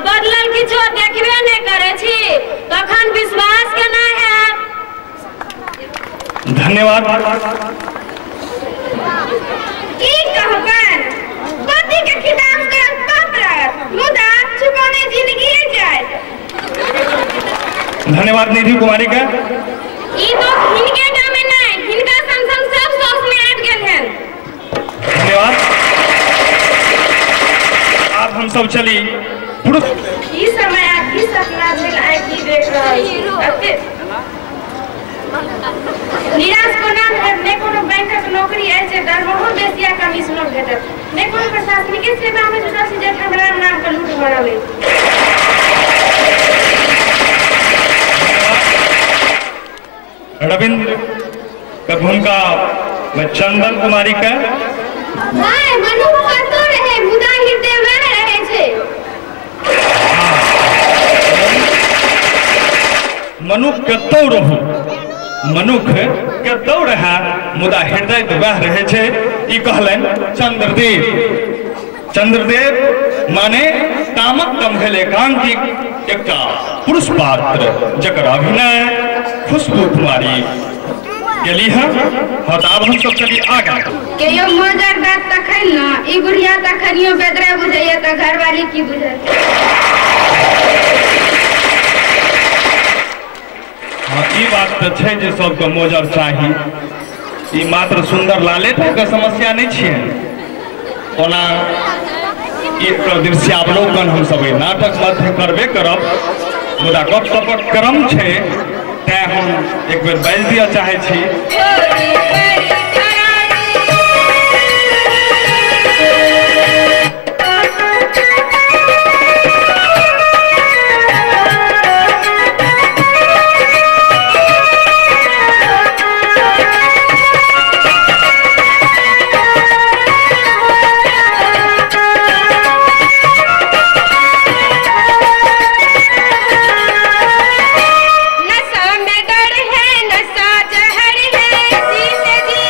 बदलल किछो देखबे नहीं करे छी तखन विश्वास केना है। धन्यवाद। की कहबन पति के खिताब करत पत्र मुदा चुकाने जिंदगी जाए। धन्यवाद निधि कुमारी का। ई तो हिनके नामे नहीं हिनका संग सब सोच में आबि गेल हैं। धन्यवाद। आप हम सब चली पुरुष ई समय की सपना छल आइ की देख रहल छी। निराश कोना भेल ने कोनो बैंकक नौकरी अछि दरमहो बेसिया कमीशनो भेटत ने कोनो प्रशासनिक सेवा में जुटल छी जे हमरा नाम पर लूट भरल अछि। रविंद्र का भूमिका में चंदन कुमारी का। भाई मनु करतो रहे मुदा हृदय में रहे छे। मनुख कतौ रहू मनुख कतौ रहा मुदा हृदय वह रहे छे। ई कहलन चंद्रदेव। चंद्रदेव माने तामक तम भेल एकांकिक एकटा पुरुष पात्र जकर अभिनय खुशबू कुमारी गेली है। और अब हम सब चली आगे के यो मजर बात तखन न ई बुढ़िया तखनियो बेदरा बुझैया त घरवाली की बुझत। हाँ ई बात तो छै जे सबके मोजर चाही। ई मात्र सुंदर लालेटा के समस्या नहीं छियै। ओना एक दृश्यावलोकन हम सब नाटक मध्य करबे करब मुदा गपसपक क्रम छै तैं हम एक बेर बाजि दिअ चाहै छी। नशा में डर है नशा जहर है जीते जी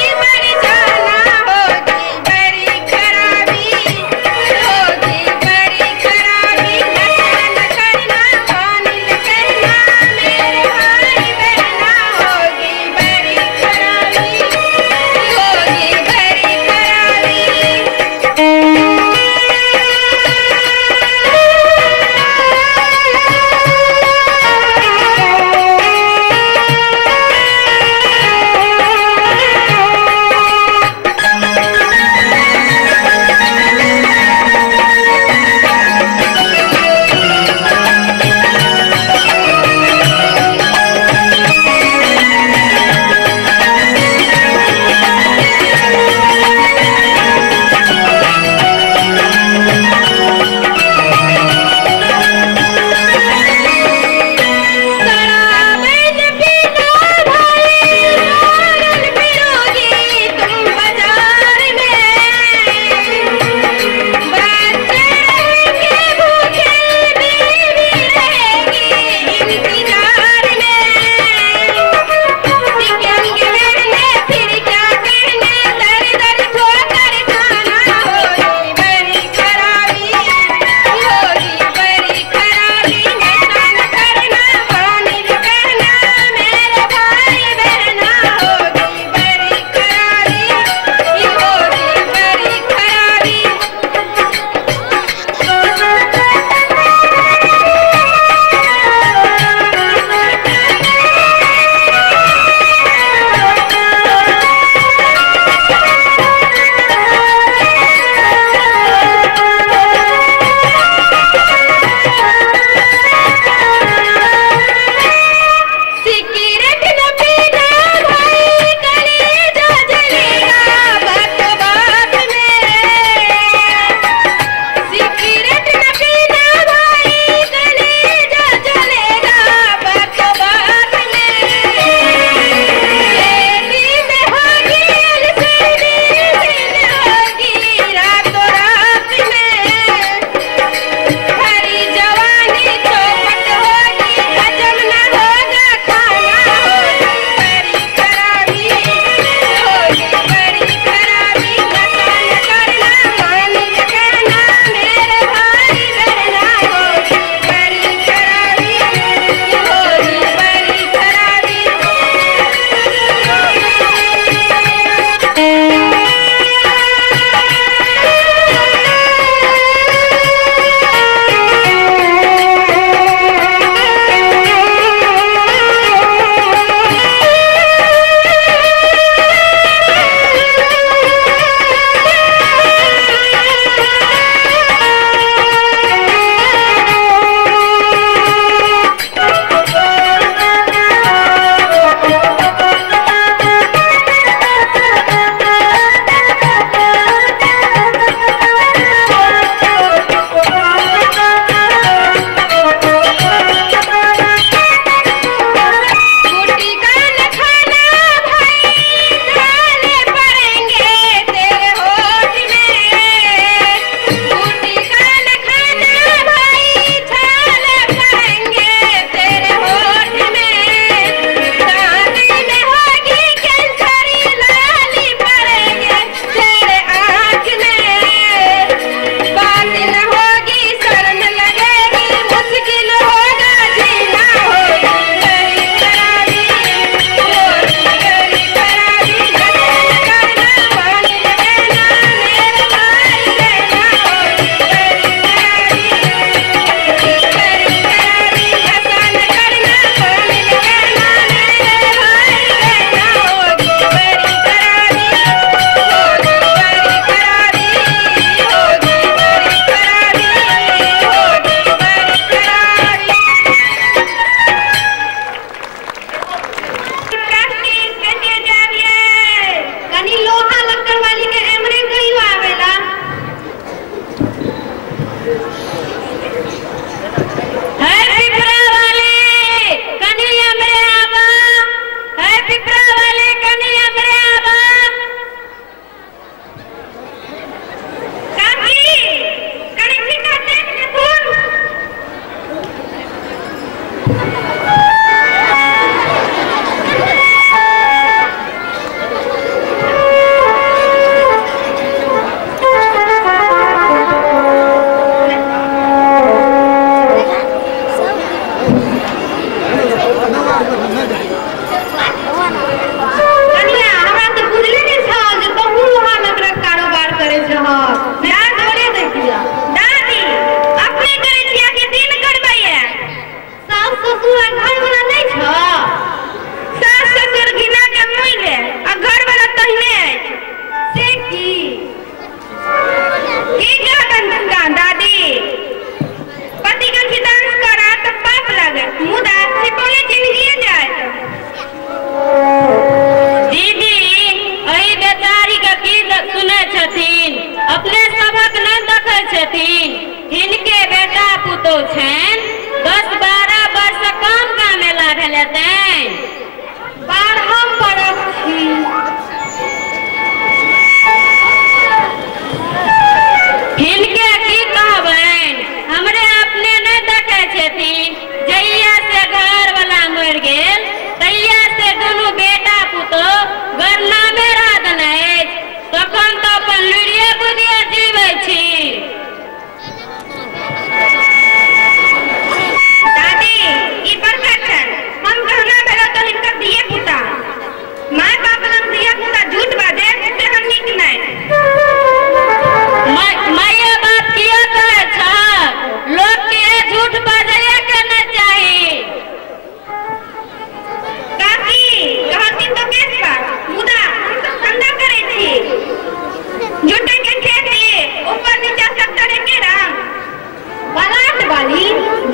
बलाट वाली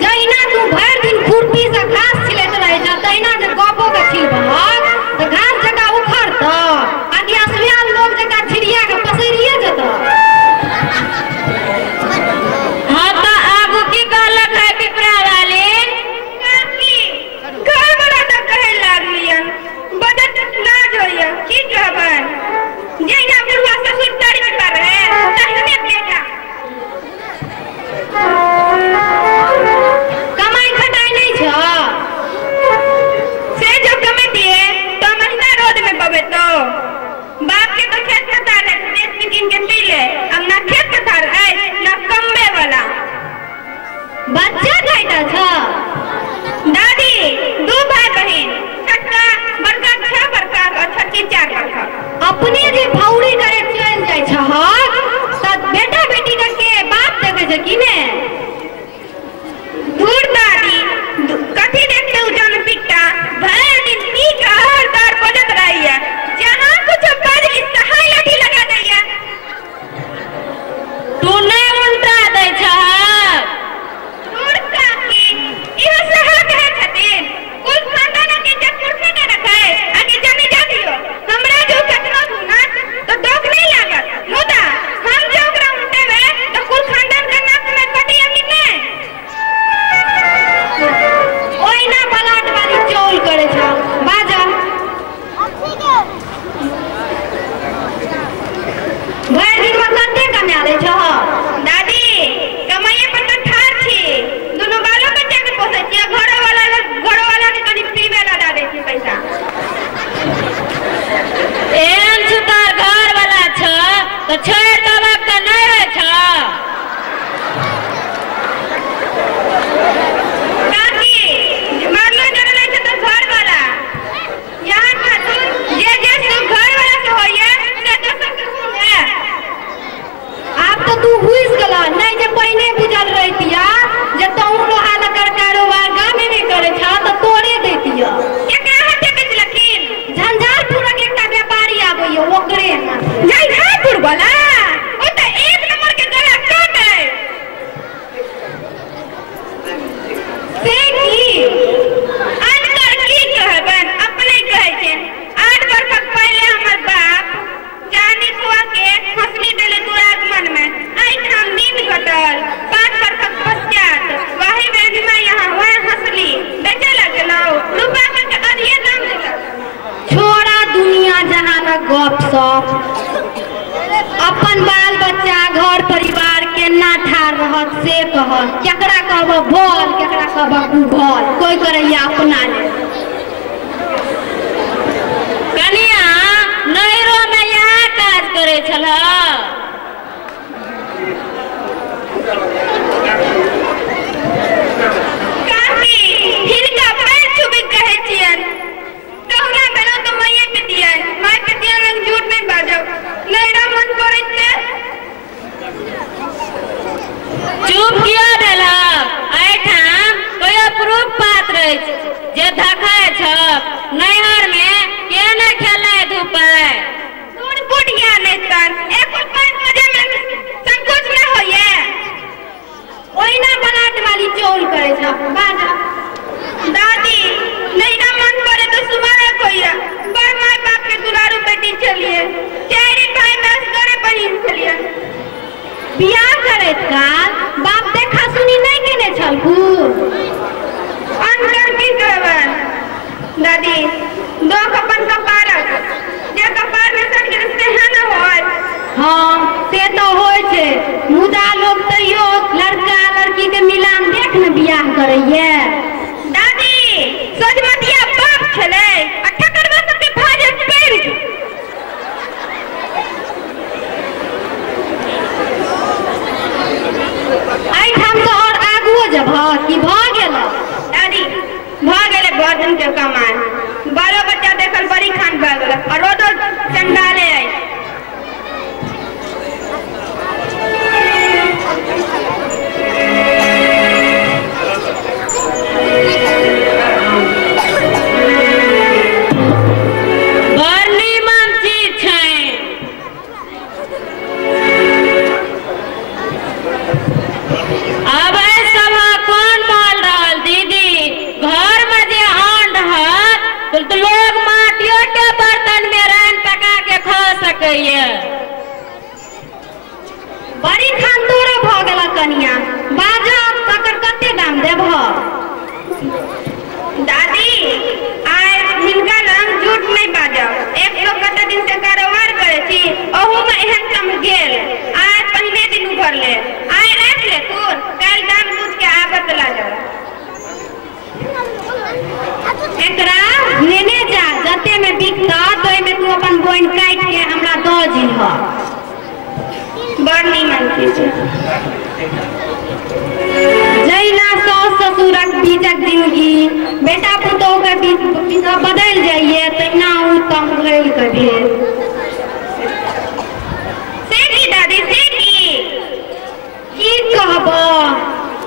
जैना तू भर दिन खुरपी से घास छिलैत रहे जा तैना जे गपो के छिलबहक त घास जका उखड़त आ कि असलियान लोग जका छिड़िया के पसरिए जत। हां त आगू की कहलक है पिपरा वाले काकी घर वाला त कहे लागलियन बजट लाज होइया की कहबन जैना बुढ़वा ससुर तड़ी पर है तहने बेटा कमाई खटाई नहीं छ से जो कमेटिए तो महीना रोड में पवे तो बाप के तो खेत खतार है देश में किन के पी ले अब ना खेत खतार है ना कमबे वाला बच्चा कैटा छ दादी दो भाई बहन छोटका बड़का 6 बरका और छोटकी 4 बरका अपने जे फौरी करे चल जाय छहक त बेटा बेटी के बाप देखे छ कि ने दूर दादी कथी देखते हो जन पिट्टा भले दिन पी का हरदार बजत रही है जहां कुछ बाजली सहाय लठी लगा दैया तू नहीं उल्टा दे छ दूर काकी इहो सहक है छथिन कुल खानदान के जब पुरखे न रखे आगे जाने जा दियो हमरा जो कतनो सुना तो दोख नहीं लागत मुदा हम जो ओकरा उठे में तो कुल खानदान का नाक में कटिया कि नहीं ओइना बलाट वाली चोल करे छ बाजा भर दिन में कते कमा ले छ दादी कमाइए पर तो ठार छी दोनों बालों बच्चे के पोसे छी घरो वाला के कनी पीवे ला दे छी पैसा एहन सुतार घर वाला छ तो छोड़ दबक के नहीं रहे छ काकी मारलो जन ले छ तो घर वाला यहाँ का तू जे सब घर वाला से होइए से तो सब सुन है आप तो तू हुइस गला नहीं जे पहिने बुझल रहतिया जे तऊ लोहा लकर कारोबार गामे में करे छ त तोड़े देतिया ये कहां हटे बेच लखीन झंझारपुर के एकटा व्यापारी आबैया ओकरे झंझारपुर वाला ओ तो एक नंबर के गला काट है से की अनकर की कहबन अपने कहे छे 8 वर्ष पहले हमर बाप जानी खुआ के हंसली देले दुरागमन में आई हम दिन कटल 5 वर्ष पश्चात वही वेद में यहाँ हुआ हंसली बेचे लगलो रुपा के अधिए दाम देला छोड़ा दुनिया जहान गप सप अपन बाल बच्चा घर परिवार केना ठार रहत से कह केकरा कहब भल केकरा कहब भल कोई करैया अपना ले कनिया नैरो में यहाँ काज करे छल काकी हिनका पैर छुबी कहे छियन तोहरा बेलो तो मैये पितिया माय पितिया लग झूठ नहीं बाजब नैरा मन करे छे चुप किया देलक एठाम कोई अप्रूप पात्र अछि जे धखाय छ नैहर में के न खेले धुपाय दूर बुढ़िया नहीं तन एक पैर मजे में संकोच न होए ओइना बलाट वाली चोल करे छ बाजा दादी नैरा मन करे तो सुमारे कोइया बड़ माय बाप के दुलारू बेटी चलिए चारी भाई में करे बहिन चलिए बियाह करैत काल बाप देखा सुनी नहीं केने छलखू अंदर की कहबन दादी दो अपन कपारक जे कपार में सट के से है न होय हाँ से तो होय छे मुदा लोग तैयो लड़का लड़की के मिलान देख न बियाह करैये दादी सजमतिया बाप छले 78 वर्ष के भाजे पेड़ एठाम तो और आगुओ जब कि भ गेल दादी भ गेले बर्तन के कमाए बालो बच्चा देखल बड़ी खान भ गेल और रोडो चंडाले है अब सभा बड़ नीमन कीजिए। जैना सास ससुरक बीचक जिंदगी बेटा पुतोह के बीच बदल जाइए तहिना उ तम भइल के भेल। से की दादी से की कहबो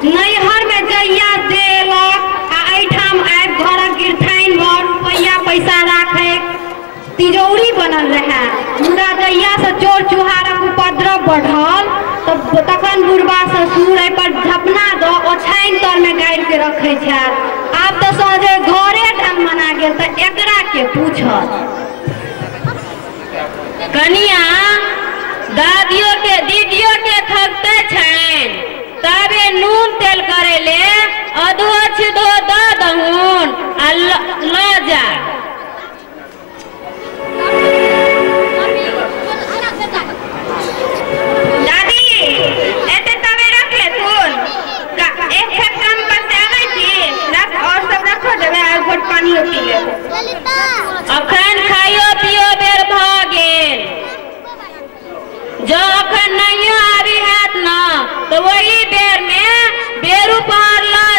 नैहर में जइया देलक आ एठाम आबि घरक गिरठाइन भर रुपैया पैसा राखे तिजौरी बनल रहे मुदा जइया से चोर चुहारक उपद्रव बढ़ल तखन बुढ़बा ससुर एहि पर झपना दऽ ओछाइन तर में गाड़ि के रखे छै। आब तऽ सहजे घरे ढंग मना गेल तऽ एकरा के पूछत। कनिया दादियों के दीदियों के थकते छन तबे नून तेल करे ले अधो छिधो द दहुन आ ल जा। दादी एते तवे रख ले तून एक खेत काम पर से आवे छी रख और सब रखो देबे आ घोट पानी पी ले। अखन खाइयो पियो बेर भ गेल जो अखन नहीं आबी हैत न तो वही बेर में बेरू पार ला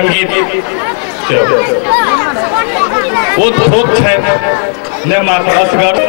संगीत वो थोक छै ने मात्र असगर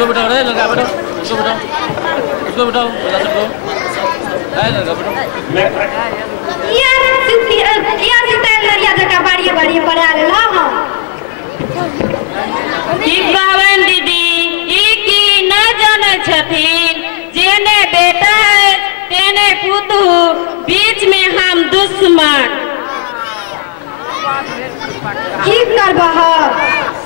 इसको बिठाओ रे लगा बैठो इसको बिठाओ बता सबको है लगा बैठो किया सितार लरिया जका बाड़िए पड़ा गेला हां की कहबन दीदी ई की न जाने छथिन जेने बेटा है तेने पुतू बीच में हम दुश्मन की करबह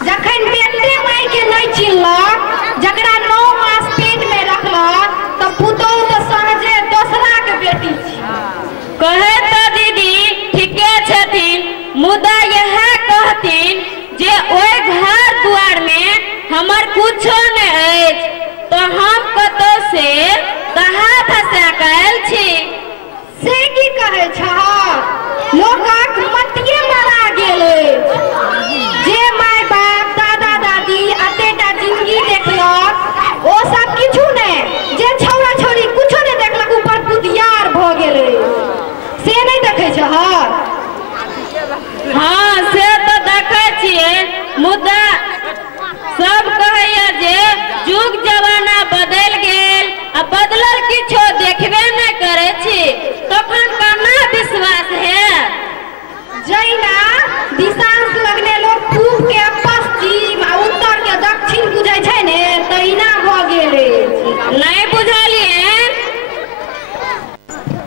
जखन बेटे माई के नहीं चिन्हलक जकरा 9 मास पेट में रखलक त पुतौ त सहजे दोसरा के बेटी छी कहे तो दीदी ठीके छथिन मुदा यह कहथिन जे ओए घर द्वार में हमर कुछो ने अछि तो हम कतो से कहा फंसा कैल छी से की कहे छ लोकक मतिये मारा गेले जे माय बाप दादा दादी अतेटा जिंदगी देखलक ओ सब किछु ने जे छौरा छोरी कुछो ने देखलक ऊपर बुधियार भ गेले से नहीं देखे छ हाँ से तो देखे छिए मुदा सब कहैया जे जुग जमाना बदल गेल आ बदलल किछो देखबे नहीं करे छी तखन केना विश्वास है जैना दिशांश लगने लोग पूर्व के पश्चिम आ उत्तर के दक्षिण बुझै छै ने तहिना भ गेले नहीं बुझलिए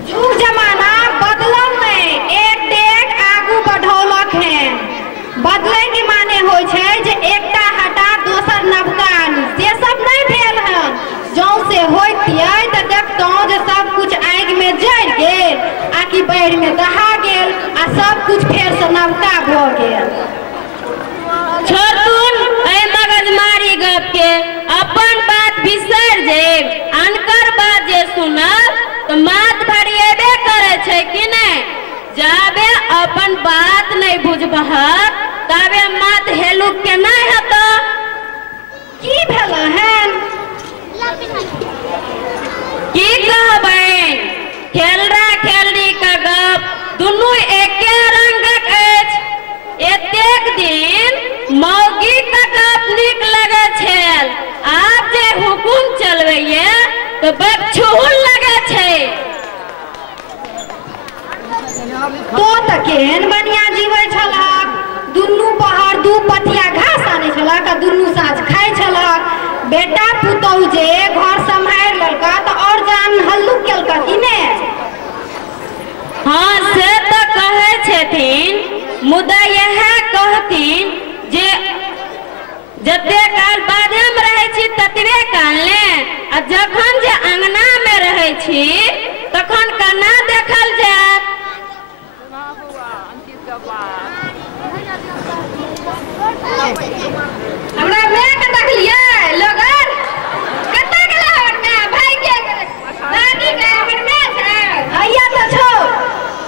जुग जमाना बदलल नहीं एक डेग आगू बढ़ौलक है बदले के माने होय छै जे एकटा हटा दोसर नवका आनी से सब नहीं भेल है जौ से होइतियै त देखतौ जे सब कुछ आगि में जरि गेल आ कि बाढ़ि में दहा गेल आ सब कुछ फेर से नवका भ गेल छोड़तुन ए मगजमारी गप के अपन बात बिसर जेब अनकर बात जे सुनब तो मात भरिएबे करे छै कि नहीं जाबे अपन बात नहीं बुझबह तबे मात हेलू के नहीं हेतो की भेल हन की कहबैन खेलरा खेलरी का गप दुनू एके रंगक अछि एतेक दिन मौगी का गप नीक लगे छल आब जे हुकुम चलबैया तो बकछुल लगे छै तो त केहन बढ़िया जीवै छलक दुनू पहर दू पथिया घास आनै छलक आ दुनू साँझ खाइ छलक बेटा पुतौह जे घर सम्हारि लेलक त और जान हल्लुक केलक कि ने हाँ से तो कहे छथिन मुदा यह कहथिन जे जते काल बाधे में रहे छी ततबे काल ने आ जखन जे अंगना में रहे छी तखन केना देखल जायत हमरा माय के देखलियै लोगन कतऽ गेलै हमर माय भाइ के दादी के हमर माय छै हैया त छौ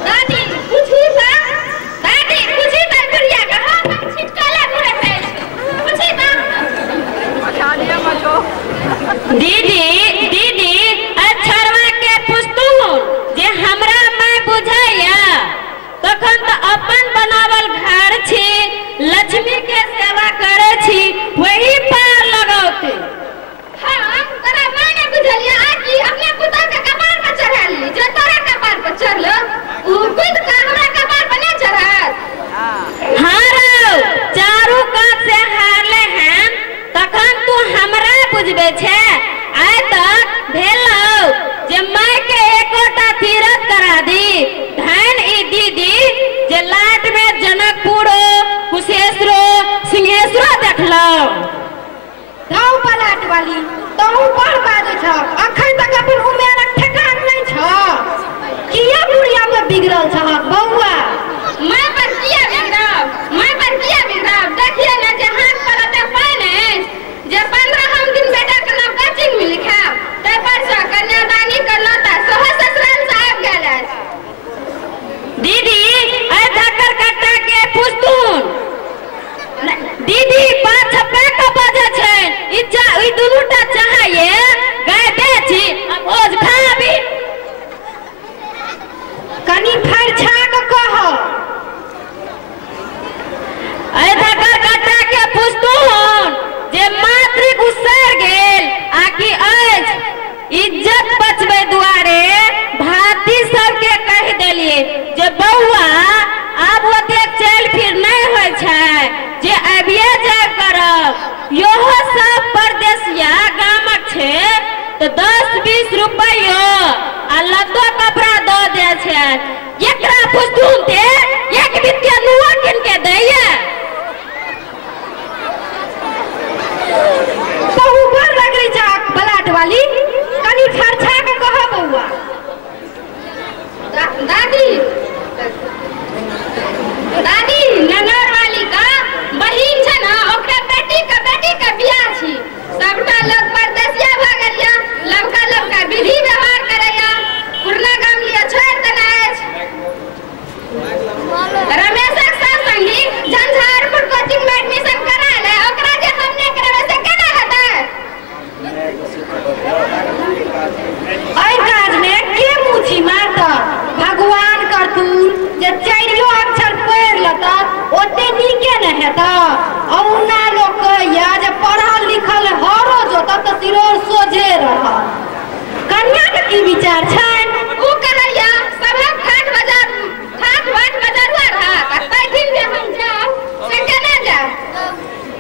दादी पूछी त दादी पूछी त करिया के हम छिटकले मुरे छै पूछी त अछालिया में छौ दीदी दीदी अछरवा के पुस्तुन जे हमरा माय बुझाया तखन तो अपन बनावल घर छी लक्ष्मी के सेवा करे छी वही पार लगौते हां तोरा माय ने बुझलिया आ कि अपने पुता के कपार पर चढ़ा ली जे तोरा कपार पर चढ़लो उ खुद का हमरा कपार पर नहीं चढ़त हारो चारू कात से हारले हैं तखन तू हमरा बुझबे छे आइ तक भेलौ जे माय के एकोटा तीरथ करा दी धन ई दीदी जे लाट में जनकपुरो कुशेश्वरो सिंहेश्वरो देखलौ गाँव पलाट वाली तहु बड़ बाजै छ अखन तक अपन उमेरक ठेकान नहीं छ किया बुढ़िया में बिगड़ल छ बौआ मैं पर किया बिगड़ब देखिए ना जे हाथ पर अते पाइन अछि जे 15 हम दिन बेटा के नाम कोचिंग में लिखाब तै पर से कन्यादानी करलो त सोहो ससुराल से आबि गेल अछि दीदी आ धक्कर कट्टा के पुस्तून दीदी बात छपे के बजे छै ई दुनूटा चाहे गाय बेची छे तो 10-20 रुपया आ लत्तो कपड़ा दो दे छे। एकरा पुस्तून ते एक बित्ते नुआ किन के दैया। बहु बर लगई जा बलाट वाली कनी खर्चा के कह बउआ। दादी दादी ननर वाली का बहिन छे ना ओकरा बेटी के बियाह छी। सबटा लोग परदेसिया भ गेलिया। लबका विधि व्यवहार करैया। पुरना गाम लिया छोड़ देना है। रमेशक साथ संगी झंझारपुर कोचिंग में एडमिशन करा ले। ओकरा जे हमने करबे से केना हेतै? आई काज ने के मुछी मारता भगवान करतून जे चारियो अक्षर पढ़ लता ओते नीके न हेता। औना लोग कहैया जे पढ़ल लिखल हरो जोता त सिरोर सोझे रह। कन्या के की विचार छै? ऊ कहैया सबक ठाट बाट बजारुआ रहा तै दिन में हम जाओ से केना जाओ?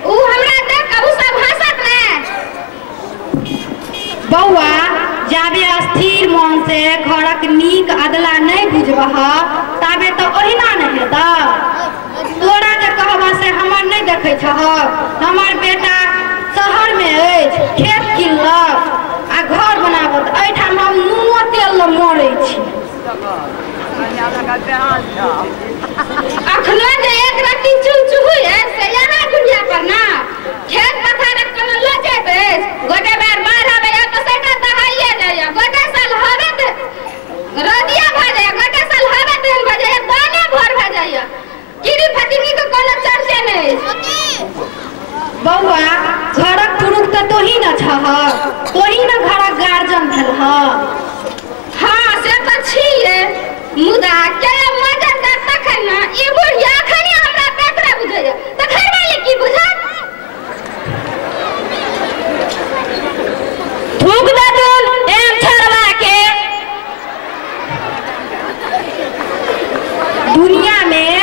ऊ हमरा देख के ऊ सब हंसत ने। बौआ जाबे स्थिर मन से घरक नीक अदला नहीं बुझबह ताबे तो ओहिना न हेता। तोरा जे कहबा से हमर नहीं देखे छह। हमर बेटा शहर में अछि, खेत किनलक आ घर बनाबत। एठाम हम नूनो तेल ल मरै छी। अखनो जे एक रत्ती चुचुहु है से यहाँ दुनिया पर ना खेत पथारक कोनो लचैत अछि। गोटे बार बाढ़ आबैया तो सेटा दहाइए जाइया। गोटे साल हवे त रदिया भ जाइया। गोटे साल हवे तेहन भ जाइया दाने भर भ जाइया। कीड़ी फतिंगी के कोनो चर्चे नहीं अछि। बौआ घरक पुरुष त तोही न छह। तोही न घरक गार्जियन भेलह। हाँ से तो छिए मुदा के मदद कर तखन ना ई बुढ़िया खनी हमरा पेटरा बुझैया त घर वाले की बुझत? थूक दे तू एम छरवा के। दुनिया में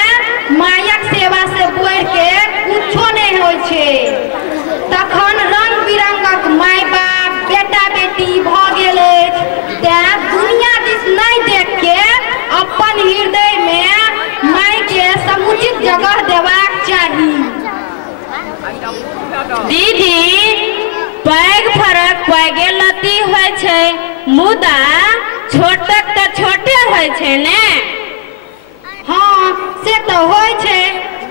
मायक सेवा से बढ़ के कुछो नहीं होय छे। तखन रंग बिरंगक माय बाप बेटा बेटी भ गेल अछि। तें दुनिया दिस नहीं देख के अपन हृदय में माय के समुचित जगह देबाक चाही। दीदी पैग फरक पैगे लती होय छै मुदा छोटक त छोटे होय छै ने। हाँ से तो होय छे।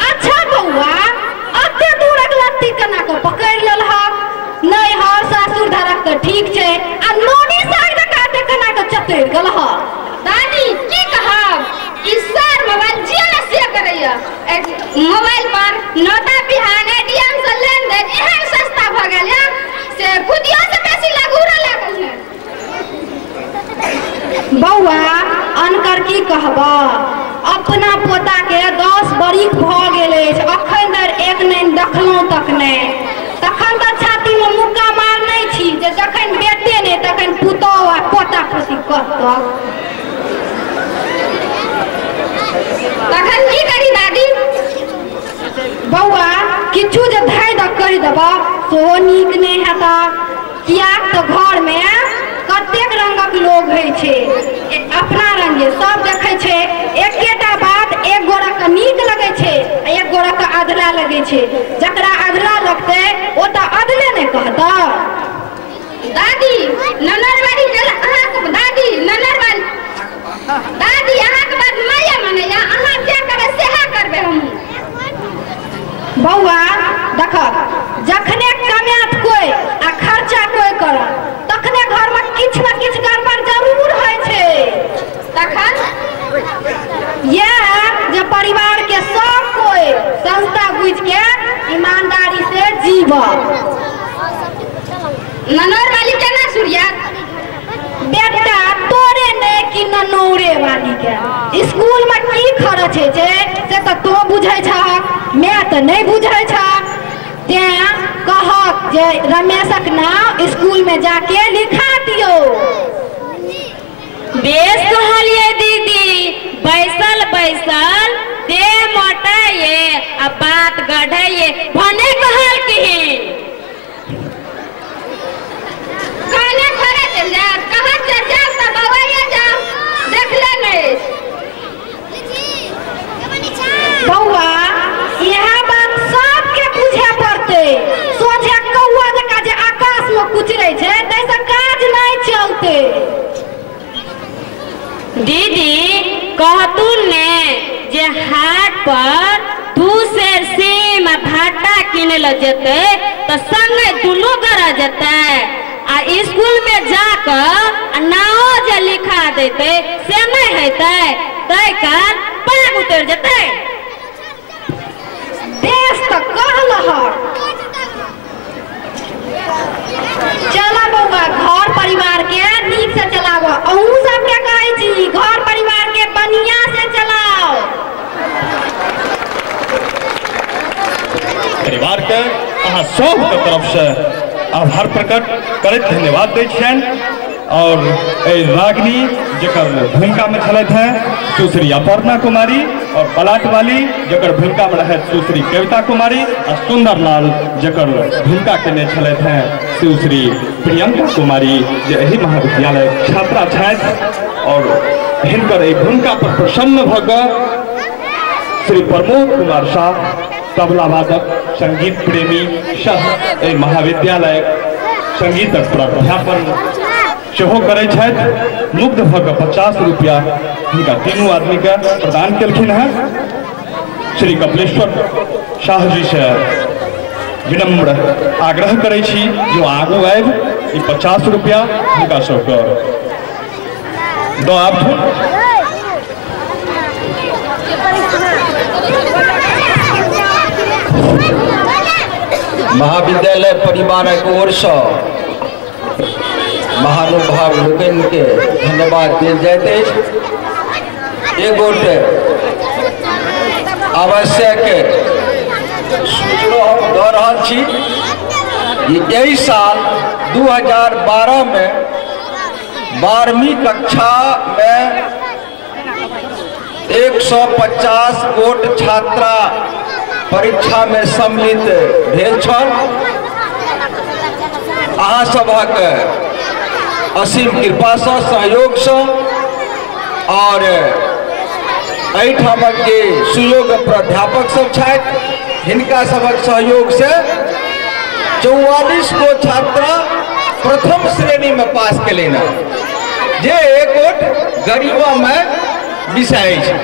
अच्छा बौआ अते दूरक लत्ती केना के पकड़ लेलह? नहीं हर सासुर धरक त ठीक छे आ नोनी साग काटे केना के चतेर गेलह? दादी की कहब ई सर मोबाइल जे न से करैया। मोबाइल पर नोटा बिहान एटीएम से लेन देन एहन सस्ता भ गेल है से खुदिया से बेसी लगुरा लागल है। बौआ अनकर की कहबा? अपना पोता के 10 बरिख भ गेल अछि। अखन धरि एक नहीं देखलहुँ तक नहीं। तखन त छाती में मुक्का मारने छी जे जखन बेटे नहीं तखन पुतौह आ पोता पोती कहतक। तखन की करी दादी? बौआ किछु जे धाय द कहि देबा सेहो नीक नहीं हेता। कियाक त घर में कतेक रंगक लोग होइ छे। अपना रंगे सब देखे छे। एकेटा बात एक गोरा के नीक लगे छे एक गोरा के अधला लगे छे। जकरा अधला लगते ओ त अधले नहीं कहता। दादी ननरवाड़ी चल अहाँ के दादी ननरवाड़ी दादी अहाँ के बात माया मनैया। अहाँ जे करे सेहा करबे हम। बौआ देख जखने कमात कोई आ खर्चा कोई कर तखने घर में किछ न किछ गड़बड़ जरूर होय छे। तखन यह जे परिवार के सब कोई संस्था बुझ के ईमानदारी से जीवत। ननरवाली केना सुरियात? बेटा तोरे नहीं कि ननौरे वाली के स्कूल में की खर्च है से तो तो बुझे छह। मैं तो नहीं बुझे छह। तें कहक जे रमेशक नाम स्कूल में जाके लिखा दियो। बेस कहलिए दीदी। बैसल बैसल देह मोटाइए आ बात गढ़ाइए भने कहल की कहतुन ने जे हाट पर 2 सेर सीम आ भाटा किने ल जेते तो संगे दुनू गरा जेते आ स्कूल में जाकर नाओ जे लिखा देते से नहीं हेते तै काल पाग उतर जेते। देश तो कहल हर चला बउआ घर परिवार के नीक से चलाओ। अहू सब के कहै छी घर परिवार के बढ़िया से चलाओ। परिवार के अहाँ सबके तरफ से आभार प्रकट करैत धन्यवाद दै छियनि। और रागिनी जकर भूमिका में छलथि हैं सुश्री अपर्णा कुमारी और पलाट वाली जकर भूमिका में रहथि सुश्री कविता कुमारी और सुंदर लाल जकर भूमिका केने छलथि हैं सुश्री प्रियंका कुमारी जे एही महाविद्यालय छात्रा छथि। और हिनकर एहि भूमिका पर प्रसन्न भऽ कऽ श्री प्रमोद कुमार शाह तबला वादक संगीत प्रेमी सह एहि महाविद्यालय संगीतक प्राध्यापन सेहो करै छथि। मुग्ध भऽ कऽ 50 रुपया हिनका तीनों आदमी के प्रदान केलखिन हैं। श्री कपिलेश्वर शाह जी से विनम्र आग्रह करै छी जो आगू आबि ई 50 रुपया हिनका सबके दऽ आबथुन। महाविद्यालय परिवारक ओर से महानुभाव लोकन के धन्यवाद देल जाइत अछि। एगोटे आवश्यक सूचना हम दऽ रहल छी कि एहि साल 2012 में 12वीं कक्षा में 150 गोट छात्रा परीक्षा में सम्मिलित भेल छल। अहाँ सभक असीम कृपा से सहयोग से और एहिठामक जे सुयोग प्राध्यापक सब छथि हिनका सबक सहयोग से 44 गो छात्रा प्रथम श्रेणी में पास केलनि जे एक गोट गरीबा में विषय छै।